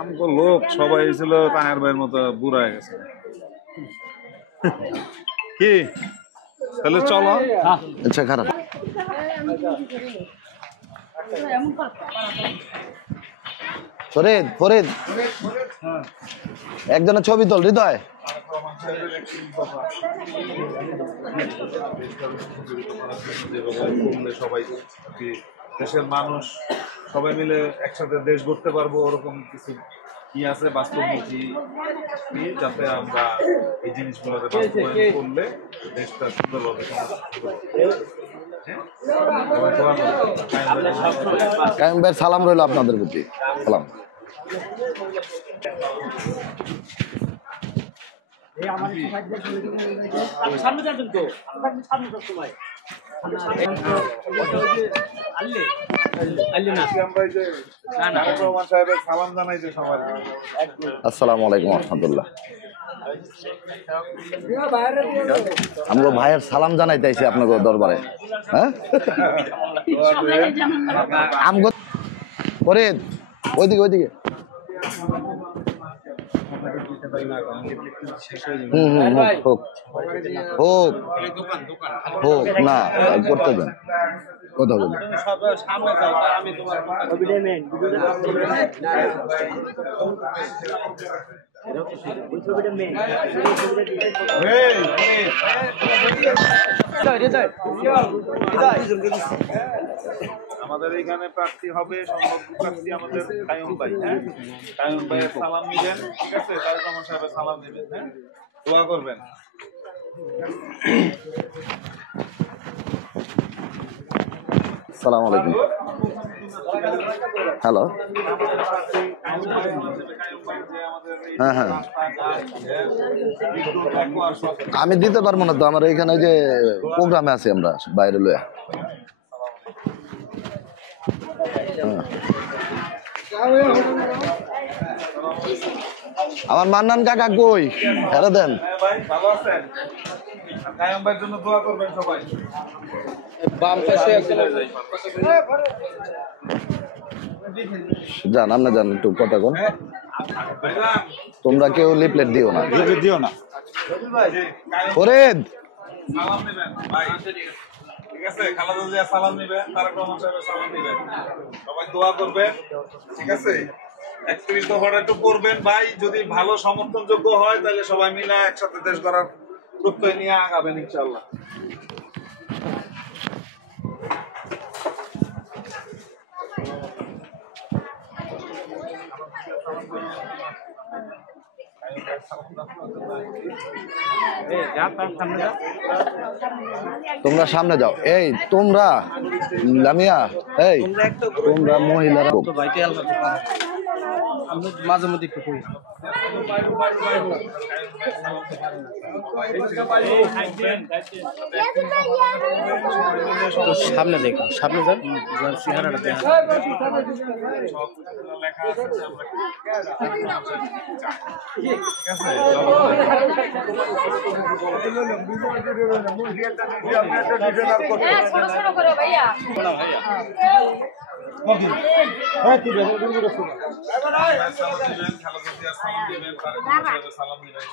আমগো লোক সবাই ছিল তাহের ভাইয়ের মতো বুড়া হয়ে গেছে। কি তাহলে চলো। আচ্ছা খারাপ ফরিদ ফরিদ একজনের ছবি তোল হৃদয়। সবাই দেশের মানুষ সবাই মিলে একসাথে দেশ গড়তে পারবো, ওরকম কিছু কি আছে বাস্তবমুখী, যাতে আমরা এই জিনিসগুলোকে বাস্তবায়ন করলে দেশটা সুন্দরভাবে কাইম ভাইয়ের সালাম রইল আপনাদের প্রতি। সালাম। আসসালামু আলাইকুম রহমতুল্লাহ। আমগো ভাইয়ের সালাম জানাইতেছি আপনাদের দরবারে। হ্যাঁ আমগো ফরিদ ওইদিকে ওইদিকে। হোক হোক হোক না করতে দেন কথা বলি। আমাদের এখানে প্রার্থী হবে সম্ভাব্য প্রার্থী আমাদের কায়ুম ভাই। হ্যাঁ, কায়ুম ভাইয়ের সালাম নিবেন, ঠিক আছে? তারেক রহমান সাহেবের সালাম নিবেন। হ্যাঁ, দোয়া করবেন। আসসালামু আলাইকুম। হ্যালো। হ্যাঁ হ্যাঁ আমি দিতে পারবো না তো, আমার এখানে যে প্রোগ্রামে আছি আমরা বাইরে লইয়া। আমার মান্নান কাকা কই হেরে দেন। ভালো আছেন? কায়ুম ভাইয়ের জন্য দোয়া করবেন সবাই। জান আপনি জান একটু কথা কোন। তোমরা কেউ লিপলেট দিও না, দিও না। ফরিদ সালাম নেবেন ভাই, ঠিক আছে? খালেদা জিয়া সালাম নেবেন, তারেক রহমান সাহেবের সালাম নেবেন, সবাই দোয়া করবেন, ঠিক আছে? 31 দফাটা একটু করবেন ভাই, যদি ভালো সমর্থনযোগ্য হয় তাহলে সবাই মিলে একসাথে দেশ গড়ার প্রত্যয় নিয়ে আগাবেন ইনশাআল্লাহ। তোমরা সামনে যাও। এই তোমরা লামিয়া, এই তোমরা মহিলারা মাঝে মধ্যে একটু করি। সামনে দেখো, সামনে যান, চেহারাটা দেখা।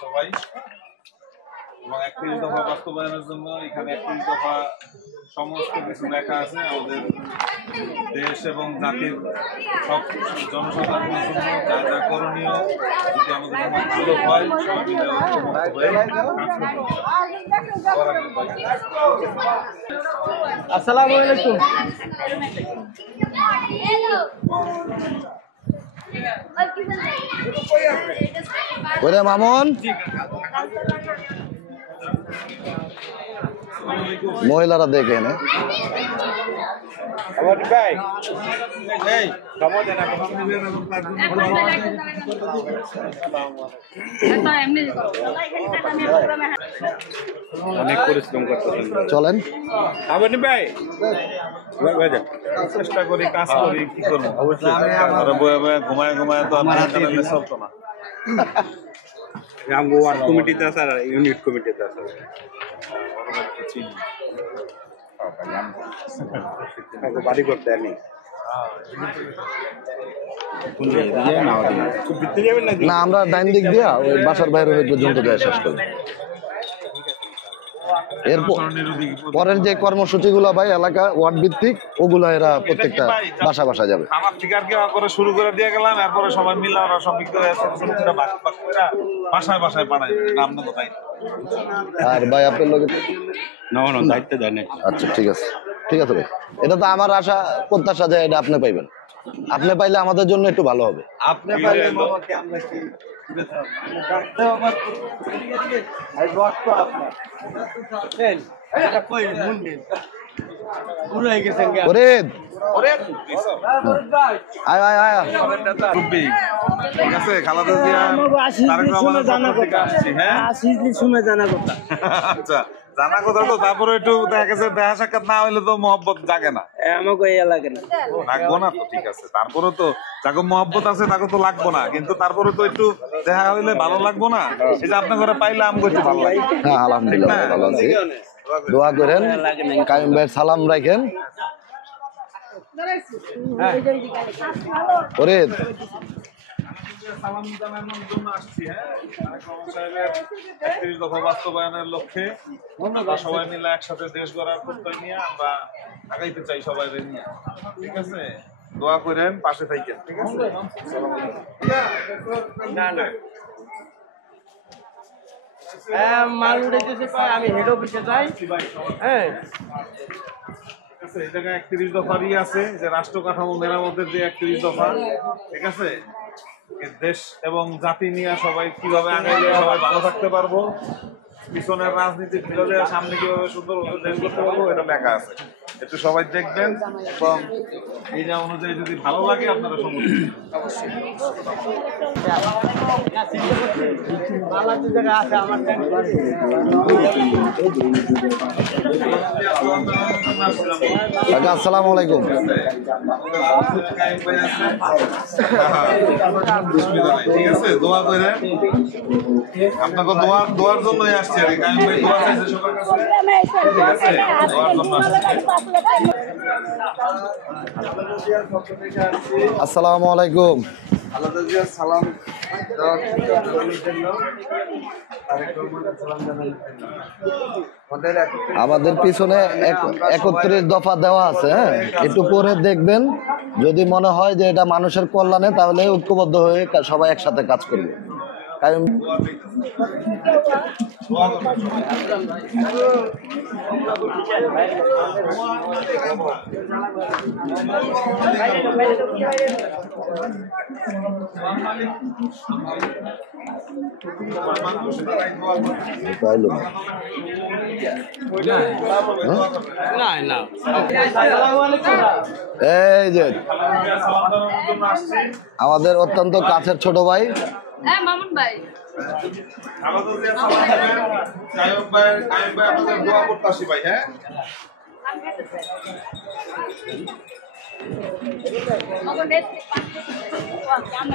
সবাই 31 দফা বাস্তবায়নের জন্য এখানে 31 দফা সমস্ত কিছু লেখা আছে। আমাদের দেশ এবং জাতির সব জনসাধারণের জন্য যা যা করণীয়, যদি আমাদের ভালো হয় সবাই মিলে আসসালামু আলাইকুম। ওরে মামুন মহিলারা দেখে না। অনেক পরিশ্রম করতে চলেন ভাই, চেষ্টা করি, কাজ করি, কি করবো? অবশ্যই ঘুমায় ঘুমায় তো আমার চলতো না। ওয়ার্ড কমিটিতে আছে আর ইউনিট কমিটিতে আছে। বাড়ি করতে আমি না আমরা ডাইন দিক দিয়া ওই বাসার বাইরে ওই পর্যন্ত যায় শেষ করি। এরপর পরের যে কর্মসূচি গুলো ভাই এলাকা ওয়ার্ড ভিত্তিক ওগুলো এরা প্রত্যেকটা বাসা বাসা যাবে। আমার ঠিকার কি করে শুরু করে দিয়ে গেলাম, এরপরে সবাই মিলে ওরা সম্পৃক্ত হয়ে ছোট ছোট করে ভাগ ভাগ করে বাসায় বাসায় বানাই নাম না কোথায়। আর ভাই আপনার লোক না দায়িত্ব দেয় না। আচ্ছা ঠিক আছে ভাই, এটা তো আমার আশা প্রত্যাশা যে এটা আপনি পাইবেন। আপনি পাইলে আমাদের জন্য একটু ভালো হবে। আপনি পাইলে মামাকে আমরা কি ডাকতে আমার রক্ত আপনার দেন এটা কই মুন্ডি পুরো হয়ে গেছে ফরিদ আয় আয় আয় টুপি ঠিক আছে, খালাদা জিয়া তারেক রহমানের পক্ষ থেকে আসছি। হ্যাঁ শুনে জানা কথা। আচ্ছা জানা কথা তো, তারপরে একটু দেখা গেছে দেখা সাক্ষাৎ না হইলে তো মহব্বত জাগে না, আমাকে এই লাগে না লাগবো না তো ঠিক আছে। তারপরে তো যাকে মহব্বত আছে তাকে তো লাগবো না, কিন্তু তারপরে তো একটু দেখা হইলে ভালো লাগবো না। এই যে আপনার ঘরে পাইলে আমাকে একটু ভালো লাগে। হ্যাঁ আলহামদুলিল্লাহ ভালো আছি। দোয়া করেন, কাইম ভাইয়ের সালাম রাখেন। ফরিদ সালাম জানানোর জন্য আসছি। হ্যাঁ তারেক রহমান সাহেবের ৩১ দফা বাস্তবায়নের লক্ষ্যে আমরা সবাই মিলে একসাথে দেশ গড়ার প্রত্যয় নিয়ে আমরা আগাইতে চাই সবাই নিয়ে। ঠিক আছে, দোয়া করেন, পাশে থাকেন। ঠিক আছে, না না মাল উঠাইতেছে আমি হেড অফিসে যাই। হ্যাঁ ঠিক আছে, এই জায়গায় ৩১ দফারই আছে যে রাষ্ট্র কাঠামো মেরামতের যে ৩১ দফা। ঠিক আছে, দেশ এবং জাতি নিয়ে সবাই কিভাবে আগাইলে সবাই ভালো থাকতে পারবো, পিছনের রাজনীতি ফিরে দেওয়া, সামনে কিভাবে সুন্দরভাবে দেশ করতে পারবো, এটা লেখা আছে। একটু সবাই দেখবেন এবং এই যা অনুযায়ী যদি ভালো লাগে আপনারা সমর্থন কাকা আসসালামু আলাইকুম। ঠিক আছে, দোয়া করেন, আপনাকে দোয়ার জন্যই আসছে আর কি। কাইম ভাই দোয়া চাইছে সবার কাছে। ঠিক আছে, দোয়ার জন্য আসছে। আসসালামু আলাইকুম। আলাদা জিয়া সালাম দেওয়ার জন্য তারেক রহমানের সালাম জানাই। আমাদের পিছনে ৩১ দফা দেওয়া আছে। হ্যাঁ একটু পরে দেখবেন, যদি মনে হয় যে এটা মানুষের কল্যাণে তাহলে ঐক্যবদ্ধ হয়ে সবাই একসাথে কাজ করবে। কারণ পাইলো না। এই যে আমাদের অত্যন্ত কাছের ছোট ভাই হ্যাঁ মামুন ভাই কাইম ভাই আপনাদের দোয়া করতে আসি ভাই। হ্যাঁ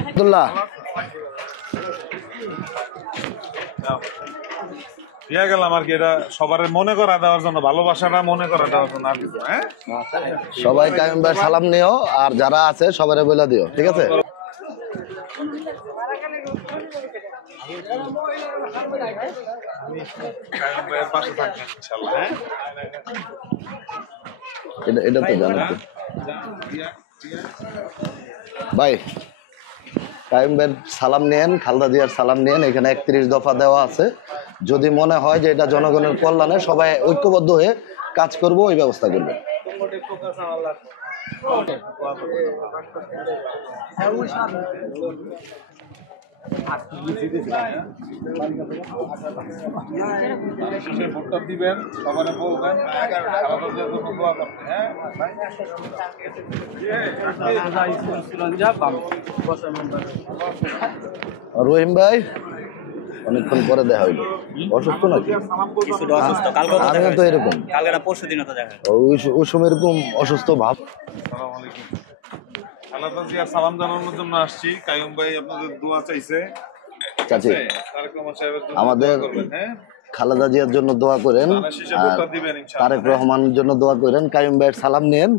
আব্দুল্লাহ দিয়ে গেলাম আর কি, এটা সবার মনে করা দেওয়ার জন্য, ভালোবাসাটা মনে করা দেওয়ার জন্য আর কিছু। হ্যাঁ সবাই কাইম ভাই সালাম নিও, আর যারা আছে সবাই বলে দিও। ঠিক আছে, কাইম ভাইয়ের পাশে থাকবেন ইনশাআল্লাহ। হ্যাঁ এটা তো জানো তো ভাই। কাইম ভাইয়ের সালাম নেন, খালদা জিয়ার সালাম নেন। এখানে ৩১ দফা দেওয়া আছে। যদি মনে হয় যে এটা জনগণের কল্যাণে সবাই ঐক্যবদ্ধ হয়ে কাজ করব, ওই ব্যবস্থা করবেন। ভোটটা দিবেন, সবার বলবেন আমাদের জন্য দোয়া করতে। হ্যাঁ রহিম ভাই অনেকক্ষণ পরে দেখা হইল, অসুস্থ নাকি? কিছুটা অসুস্থ, কালকে আমিও তো এরকম, কালকে পরশু দিনও তো দেখা। ওই সময় এরকম অসুস্থ ভাব। আসসালামু আলাইকুম। খালেদা জিয়ার সালাম জানানোর জন্য আসছি। কাইম ভাই আপনাদের দোয়া চাইছে। চাচি তারেক রহমান সাহেবের জন্য আমাদের দোয়া করবেন। হ্যাঁ খালেদা জিয়ার জন্য দোয়া করেন, ধানের শীষে আর ভোটটা দিবেন ইনশাআল্লাহ। তারেক রহমানের জন্য দোয়া করেন। কাইম ভাইয়ের সালাম নেন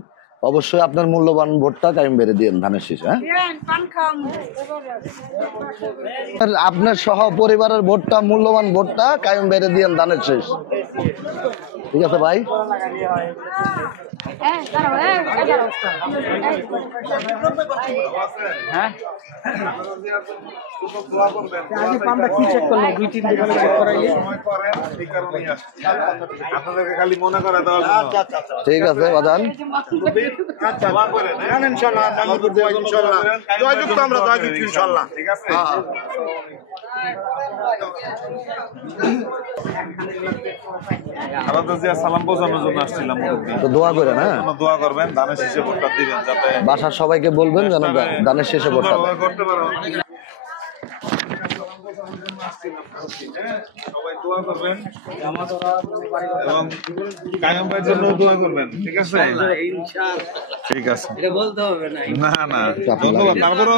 অবশ্যই আপনার মূল্যবান ভোটটা কায়েম বেড়ে দিয়েন ধানের শীষে। হ্যাঁ, আর আপনার সহ পরিবারের ভোটটা, মূল্যবান ভোটটা কায়েম বেড়ে দিয়েন ধানের শীষ। ঠিক আছে ভাই। আপনাদেরকে খালি মনে করে দেওয়ার জন্য। ঠিক আছে বাদান। দোয়া করেন, হ্যাঁ? ইনশাআল্লাহ। ঠিক আছে? খালেদা জিয়া সালাম পৌঁছানোর জন্য আসছিলাম মুরব্বী। তো দোয়া করেন। হ্যাঁ, দোয়া করবেন, ধানের শীষে ভোটটা দিবেন যাতে বাসার সবাইকে বলবেন যেন ধানের শীষে ভোটটা দেয়। সুন্দরভাবে করতে পারো। সবাই দোয়া করবেন এবং কায়েম ভাইয়ের জন্য দোয়া করবেন। ঠিক আছে? ঠিক আছে, না না ধন্যবাদ। তারপরও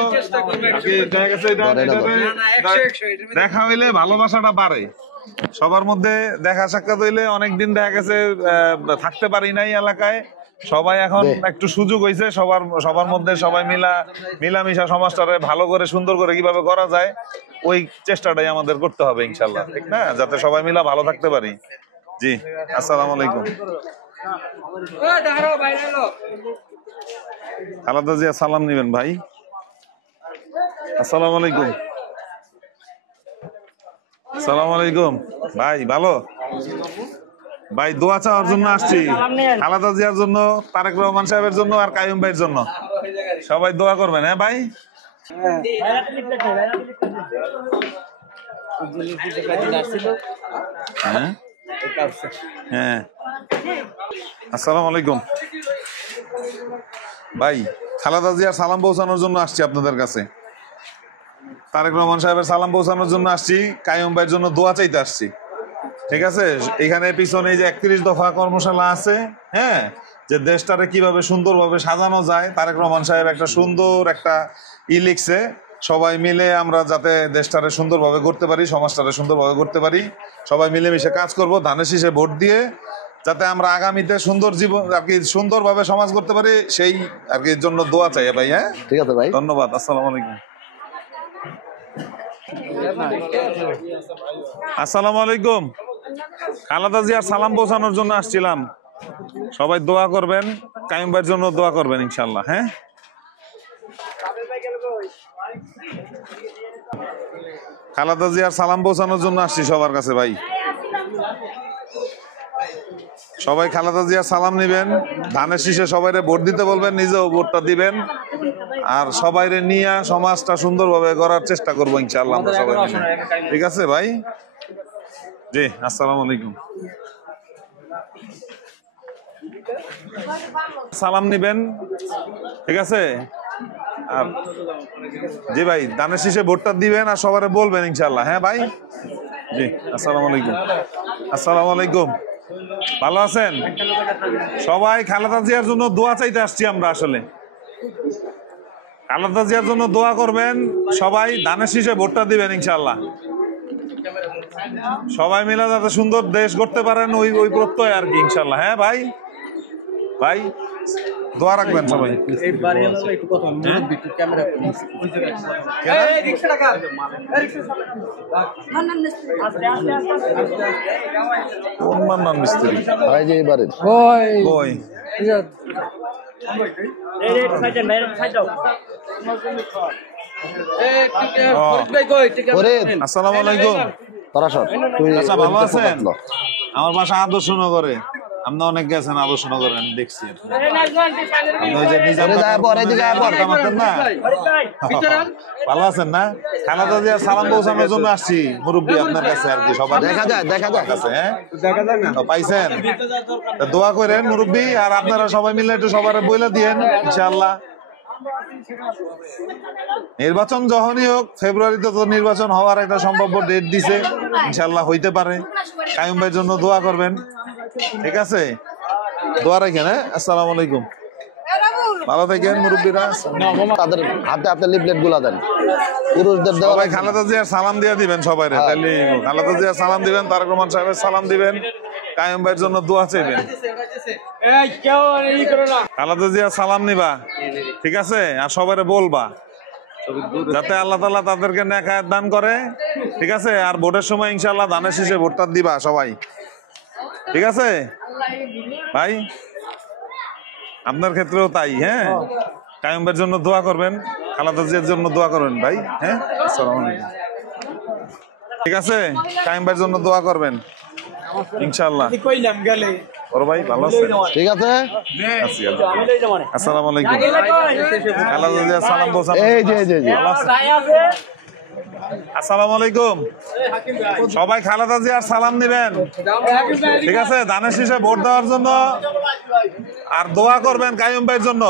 দেখা গেছে দেখা হইলে ভালোবাসাটা বাড়ে সবার মধ্যে। দেখা সাক্ষাৎ হইলে অনেকদিন দেখা গেছে থাকতে পারি নাই এলাকায়, সবাই এখন একটু সুযোগ হয়েছে সবার মধ্যে, সবাই মিলামিশা সমাজটারে ভালো করে সুন্দর করে কিভাবে করা যায় ওই চেষ্টাটাই আমাদের করতে হবে ইনশাল্লাহ, ঠিক না? যাতে সবাই মিলা ভালো থাকতে পারি। জি, আসসালামু আলাইকুম। খালেদা জিয়া সালাম নিবেন ভাই। আসসালামু আলাইকুম। আসসালামু আলাইকুম ভাই, ভালো ভাই? দোয়া চাওয়ার জন্য আসছি খালেদা জিয়ার জন্য, তারেক রহমান সাহেবের জন্য আর কাইয়ুম ভাইয়ের জন্য। সবাই দোয়া করবেন, হ্যাঁ ভাই? হ্যাঁ হ্যাঁ, আসসালামু আলাইকুম ভাই। খালেদা জিয়ার সালাম পৌঁছানোর জন্য আসছি আপনাদের কাছে, তারেক রহমান সাহেবের সালাম পৌঁছানোর জন্য আসছি, কাইয়ুম ভাইয়ের জন্য দোয়া চাইতে আসছি। ঠিক আছে? এখানে পিছনে যে 31 দফা কর্মশালা আছে, হ্যাঁ, যে দেশটারে কিভাবে সুন্দরভাবে সাজানো যায়, তারেক রহমান সাহেব একটা সুন্দর একটা লিখছে, সবাই মিলে আমরা যাতে দেশটারে সুন্দরভাবে করতে পারি, সমাজটারে সুন্দরভাবে করতে পারি, সবাই মিলেমিশে কাজ করব ধানের শীষে ভোট দিয়ে, যাতে আমরা আগামীতে সুন্দর জীবন আর কি সুন্দরভাবে সমাজ করতে পারি, সেই আর কি জন্য দোয়া চাই ভাই। হ্যাঁ, ঠিক আছে ভাই, ধন্যবাদ। আসসালামু আলাইকুম। আসসালামু আলাইকুম। খালেদা জিয়ার সালাম পৌঁছানোর জন্য আসছিলাম, সবাই দোয়া করবেন, কাইয়ুম ভাইয়ের জন্য দোয়া করবেন ইনশাআল্লাহ। হ্যাঁ, খালেদা জিয়ার সালাম পৌঁছানোর জন্য আসছি সবার কাছে ভাই। সবাই খালেদা জিয়ার সালাম নিবেন, ধানের শীষে সবাইরে ভোট দিতে বলবেন, নিজেও ভোটটা দিবেন, আর সবাইরে নিয়ে সমাজটা সুন্দরভাবে করার চেষ্টা করবো ইনশাআল্লাহ আমরা সবাই মিলে। ঠিক আছে ভাই? জি, আসসালামু আলাইকুম। সালাম নিবেন, ঠিক আছে? আর জি ভাই, ধানের শীষে ভোটটা দিবেন আর সবারে বলবেন ইনশাআল্লাহ। হ্যাঁ ভাই, জি, আসসালামু আলাইকুম। আসসালামু আলাইকুম, ভালো আছেন সবাই? খালেদা জিয়ার জন্য দোয়া চাইতে আসছি আমরা। আসলে খালেদা জিয়ার জন্য দোয়া করবেন, সবাই ধানের শীষে ভোটটা দিবেন ইনশাআল্লাহ। সবাই মিলে যাতে সুন্দর দেশ করতে পারেন ওই প্রত্যয় আর কি ইনশাআল্লাহ। হ্যাঁ ভাই, ভাই দোয়া রাখবেন সবাই। মিস্ত্রি আসসালামু আলাইকুম। আচ্ছা, ভালো আছেন? আমার বাসা আদর্শনগরে, আপনি অনেক গেছেন আদর্শনগরে, আমি দেখছি। ভালো আছেন না? খালেদা জিয়ার সালাম পৌঁছানোর জন্য আসছি মুরব্বী আপনার কাছে আর কি, সবার দেখা কাছে। হ্যাঁ, পাইছেন? দোয়া করেন মুরব্বী, আর আপনারা সবাই মিলে একটু সবার বইলা দিয়েন ইনশাআল্লাহ। নির্বাচন যখনই হোক, ফেব্রুয়ারিতে তো নির্বাচন হওয়ার একটা সম্ভাব্য ডেট দিছে, ইনশাআল্লাহ হইতে পারে। কাইয়ুম ভাইয়ের জন্য দোয়া করবেন, ঠিক আছে? দোয়া রাখেন। হ্যাঁ, আসসালামু আলাইকুম, ভালো থাকেন মুরব্বীরা। তাদের হাতে হাতে লিফলেট গুলা দেন, পুরুষদের দেওয়া। সবাই খালেদা জিয়ার সালাম দিয়ে দিবেন সবাই, তাহলে খালেদা জিয়ার সালাম দিবেন, তারেক রহমান সাহেবের সালাম দিবেন, কায়েম ভাইয়ের জন্য দোয়া চাইবেন। খালেদা জিয়া সালাম নিবা, ঠিক আছে? আর সবারে বলবা যাতে আল্লাহ তাআলা তাদেরকে নেক হায়াত দান করে, ঠিক আছে? আর ভোটের সময় ইনশাআল্লাহ ধানের শীষে ভোটটা দিবা সবাই, ঠিক আছে ভাই? আপনার ক্ষেত্রেও তাই, হ্যাঁ? কায়েম ভাইয়ের জন্য দোয়া করবেন, খালেদা জিয়ার জন্য দোয়া করবেন ভাই, হ্যাঁ? আসসালামু আলাইকুম। ঠিক আছে, কায়েম ভাইয়ের জন্য দোয়া করবেন ইনশাআল্লাহ। ওর ভাই ভালো আছে? ঠিক আছে, আছি, আলহামদুলিল্লাহ। আসসালামু আলাইকুম। খালেদা জিয়া সালাম পৌঁছান। এই যে এই যে এই যে। ভালো আছেন? আসসালামু আলাইকুম। সবাই খালেদা জিয়ার সালাম নিবেন, ঠিক আছে? ধানের শীষে ভোট দেওয়ার জন্য আর দোয়া করবেন কাইয়ুম ভাইয়ের জন্য,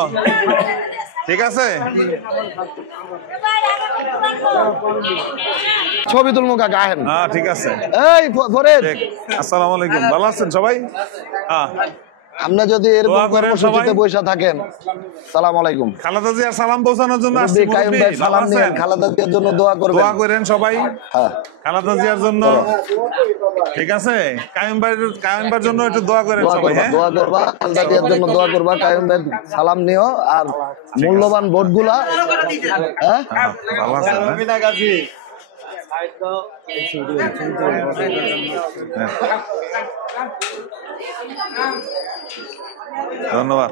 ঠিক আছে? ছবি তুলমু কাকা, আহেন। হ্যাঁ, ঠিক আছে। এই ফরিদ, ঠিক। আসসালামু আলাইকুম। ভালো আছেন সবাই? হ্যাঁ, আপনি যদি এরকম দোয়া করেন কর্মসূচিতে সবাই। বসে থাকেন, সালাম আলাইকুম। খালেদা জিয়ার সালাম পৌঁছানোর জন্য আসছি। কাইম ভাই মুরব্বি, ভালো সালাম নিয়েন, আছেন? খালেদা জিয়ার জন্য দোয়া করবেন। দোয়া করেন সবাই হ্যাঁ, খালেদা জিয়ার জন্য, ঠিক আছে? কাইয়ুম ভাইয়ের জন্য একটু দোয়া করেন দোয়া সবাই, করবা, হ্যাঁ? দোয়া করবা, খালেদা জিয়ার জন্য দোয়া করবা, কাইম ভাই সালাম নিও, আর মূল্যবান ভোটগুলা, হ্যাঁ, ভালো আছেন, হ্যাঁ? ধন্যবাদ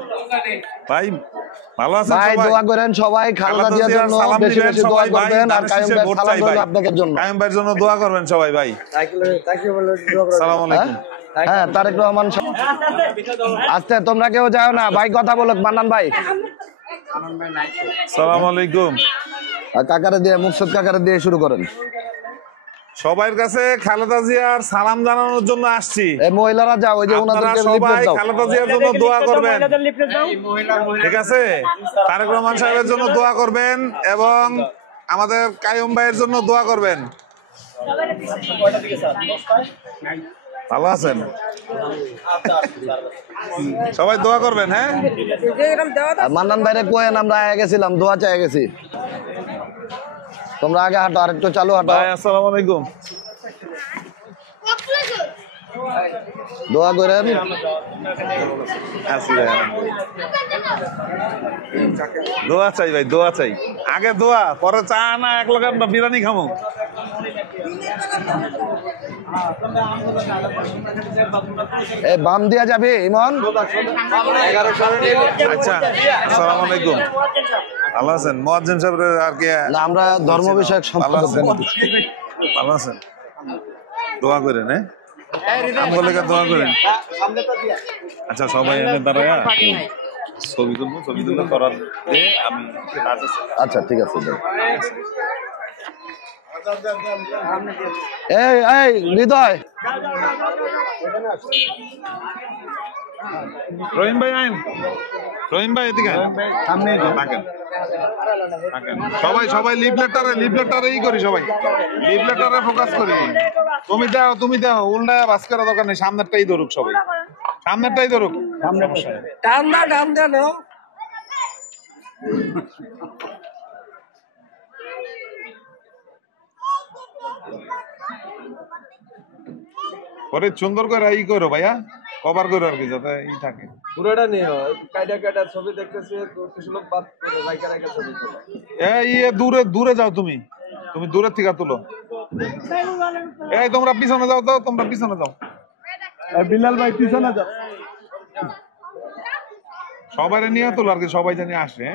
ভাই, ভালো আছেন ভাই সবাই? দোয়া করেন সবাই, খালেদা জিয়ার জন্য সালাম বেশি দিবেন বেশি দোয়া সবাই ভাই, করবেন, আর ধানের কাইম শীষে ভাই ভোট সালাম চাই রইল ভাই। আপনাদের জন্য। কাইম ভাইয়ের জন্য দোয়া করবেন সবাই ভাই। আসসালামু আলাইকুম। হ্যাঁ, তারেক রহমান আস্তে, তোমরা কেউ যাও না ভাই, কথা বলো মান্নান ভাই। আসসালামু আলাইকুম। আর কাকারে দিয়ে, মুকসুদ কাকারে দিয়ে শুরু করেন। সবার কাছে খালেদা জিয়ার সালাম জানানোর জন্য আসছি। এই মহিলারা যাও, ওই যে আপনারা ওনাদেরকে সবাই লিফলেট দাও। খালেদা জিয়ার জন্য দোয়া করবেন, ঠিক আছে? তারেক রহমান সাহেবের জন্য দোয়া করবেন এবং আমাদের কাইয়ুম ভাইয়ের জন্য দোয়া করবেন। ভালো আছেন সবাই? দোয়া করবেন, হ্যাঁ? আর মান্নান ভাইরে কোয়েন, আমরা আগে গেছিলাম, দোয়া চাই গেছি। তোমরা আগে হাঁটো, আর একটু চালু হাঁটো। ভাই আসসালামু আলাইকুম। দোয়া করেন। আছি ভাই, দোয়া চাই ভাই, দোয়া চাই। আগে দোয়া, পরে চা না এক লগে আমরা বিরিয়ানি খামো। এই বাম দিয়া যাবে ইমন। আচ্ছা, আসসালামু আলাইকুম। ভালো আছেন? মুয়াজ্জিন সাহেব আর কি? না, আমরা ধর্ম বিষয়ক ভালো সম্পাদক। আছেন? ভালো আছেন? দোয়া করেন, হ্যাঁ? আমগুলো দোয়া করেন। আচ্ছা, সবাই এনে দাঁড়ায় ছবি তুলবো, ছবি তুললে করার দিয়ে আমি কাজ আছে। আচ্ছা, ঠিক আছে। এই এই হৃদয়, রহিম ভাই আইন, রহিম ভাই এদিকে আইন। থাকেন, থাকেন। সবাই লিফলেটারে ই করি, সবাই লিফলেটারে ফোকাস করি। তুমি দাও উল্টা বাস করা দরকার নেই, সামনেরটাই ধরুক, সবাই সামনেরটাই ধরুক। পরে সুন্দর করে ই করো ভাইয়া, কভার করো আর কি, যাতে ই থাকে। পুরোটা নিও, কাইটা ছবি দেখতেছে, কিছু লোক বাদ করে লাইকা লাইকা ছবি তোলে। দূরে যাও, তুমি দূরের থেকে তুলো। এই তোমরা পিছনে যাও, তোমরা পিছনে যাও। বিলাল ভাই পিছনে যাও। সবাই নিয়ে তুলো আর কি, সবাই জানি আসে।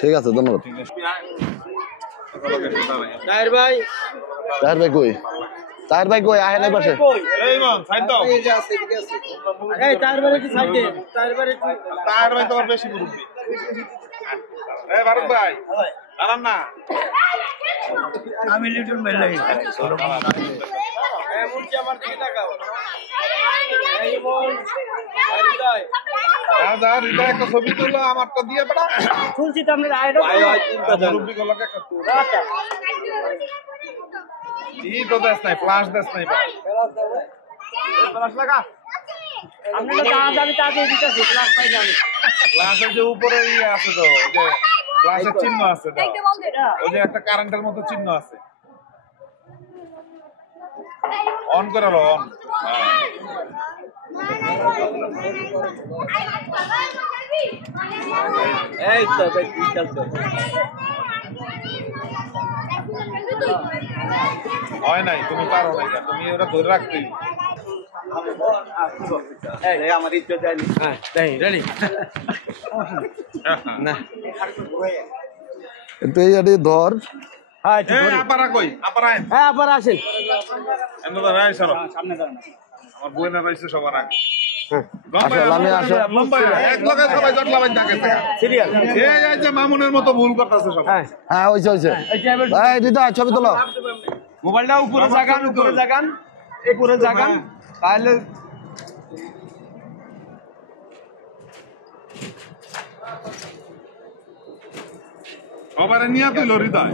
ঠিক আছে, ধন্যবাদ। তাহের ভাই কই? তাহের ভাই কই? আহেন এই পাশে। এই মান সাইড দাও। এই যে আছে, এদিকে আছে। এই তাহের ভাই কি সাইডে? তাহের ভাই তোমার বেশি মুরব্বি। এই ভারত ভাই, দাঁড়ান না। আমি লিটন ভাই লাগি এমন কি আমার দিকে তাকাও। এই মন হৃদয় হৃদয় একটা ছবি তুলো, আমারটা দিয়ে বেড়া। তুলছি তো আপনার আইডো মুরব্বি গুলোকে একটা তুলো। ই তো দেশ নাই, ফ্লাশ দেশ নাই ভাই। ফ্লাশ লাগা। আপনি তো দাঁড়া দাবি তা দিয়ে দিতেছি ক্লাস পাই যাবে। ফ্লাশের যে উপরে ই আছে তো, যে প্লাসের চিহ্ন আছে দাও। ওই যে একটা কারেন্টের মতো চিহ্ন আছে, অন করে লো, অন। এই তো দেখি চলছে হয় নাই, তুমি পারো না এটা, তুমি ওটা ধরে রাখতেই। এই আমার ইচ্ছা জানি হ্যাঁ তাই রেডি না কিন্তু এই আরে ধর হ্যাঁ এই আপারা কই, আপারা আইন। হ্যাঁ আবার আসেন এমন তো রাই চলো, সামনে দাঁড়ান। আমার বইনা রাইছে সবার আগে। আসল আমি আসল লম্বা এক লগে সবাই জট লাগাই থাকে। সিরিয়াল এই যে মামুনের মতো ভুল করতেছে সবাই। হ্যাঁ হ্যাঁ হইছে ভাই হৃদয় ছবি তোলো মোবাইলটা উপরে জাগান উপরে জাগান তাহলে সবার নিয়ে তুই হৃদয়,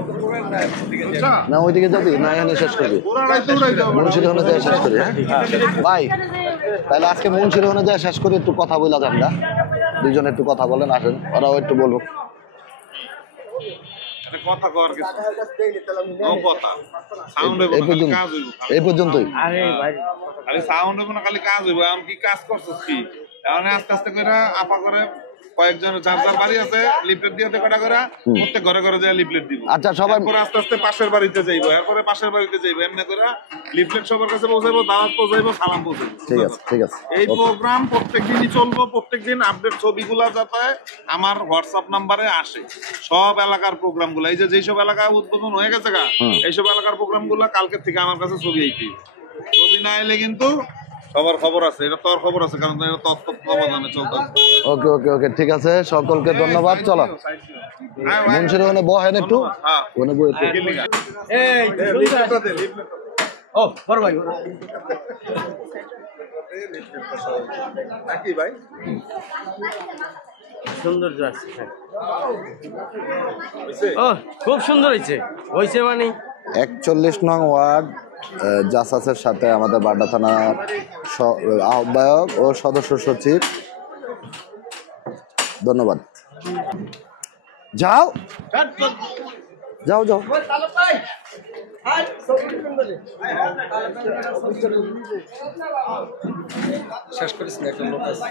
বুঝছা? না ওইদিকে যাবি না এখানে শেষ করবি পুরাটাই তো উড়াই দাও। মুন্সিরহনে যায় শেষ করি হ্যাঁ ভাই তাহলে আজকে মুন্সিরহনে যায় শেষ করি একটু কথা বলা যান না দুইজন একটু কথা বলেন আসেন ওরাও একটু বলবো একটা কথা কর কিছু। ও কথা। সাউন্ড হবে এই না, খালি পর্যন্ত কাজ হইব। এই পর্যন্তই আরে ভাই খালি সাউন্ড হবে না, খালি কাজ হইব। আমি কি কাজ করছিস কি? এখন আস্তে আস্তে করে আপা করে কয়েকজন যার যার বাড়ি আছে লিফলেট দিয়ে কটা করে প্রত্যেক ঘরে ঘরে যায় লিফলেট দিব। আচ্ছা সবাই এরপরে আস্তে আস্তে পাশের বাড়িতে যাইবো, এরপরে পাশের বাড়িতে যাইবো, এমনি করে লিফলেট সবার কাছে পৌঁছাইবো, দাওয়াত পৌঁছাইবো, সালাম পৌঁছাইবো। ঠিক আছে এই প্রোগ্রাম প্রত্যেকদিনই চলবো, প্রত্যেকদিন আপডেট ছবিগুলা যাতে আমার হোয়াটসঅ্যাপ নাম্বারে আসে। সব এলাকার প্রোগ্রামগুলো, এই যে যেসব এলাকা উদ্বোধন হয়ে গেছে গা, এইসব এলাকার প্রোগ্রামগুলো কালকের থেকে আমার কাছে ছবি আইতে, ছবি না এলে কিন্তু সবার খবর আছে, এটা তোর খবর আছে, কারণ এটা তোর তত্ত্বাবধানে চলতেছে। ওকে ওকে ওকে ঠিক আছে সকলকে ধন্যবাদ চলো মুন্সিরহনে বহেন একটু হ্যাঁ। ওখানে বই একটু এই লিফলেটটা দে, লিফলেটটা। ও বড় ভাই নাকি ভাই? সৌন্দর্য আছে হ্যাঁ। হইছে? ও খুব সুন্দর হয়েছে হয়েছে মানে 41 নং ওয়ার্ড জাসাসের সাথে আমাদের বাড্ডা থানার আহ্বায়ক ও সদস্য সচিব ধন্যবাদ যাও যাও যাও শেষ করিস না একটা লোক আছে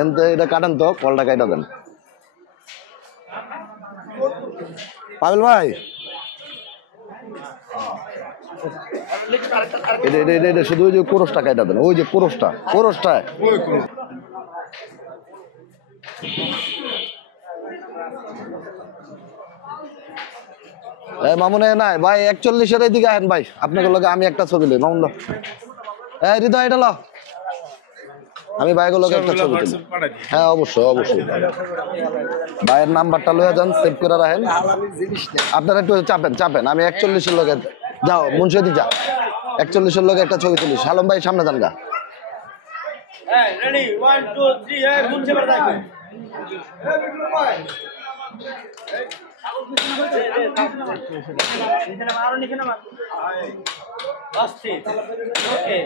এমতে এটা কাটেন তো কলটা কাটা দেন পাবেল ভাই এটা শুধু ওই যে কোরসটা কাটা দেন ওই যে কোরসটা মামুনে নাই ভাই 41-এর দিকে আহেন ভাই আপনাকে লগে আমি একটা ছবি লই মামুন হৃদয় এটা ল আমি ভাইগুলোকে একটা ছবি তুলি হ্যাঁ অবশ্যই ভাইয়ের নাম্বারটা লইয়া যান সেভ করে রাখেন আপনারা একটু চাপেন আমি 41-এর লগে যাও মুন্সিদি যা 41-এর লগে একটা ছবি তুলিস আলম ভাই সামনে যান গা রেডি 1 2 3 এই মুনছে বার থাকবে ওকে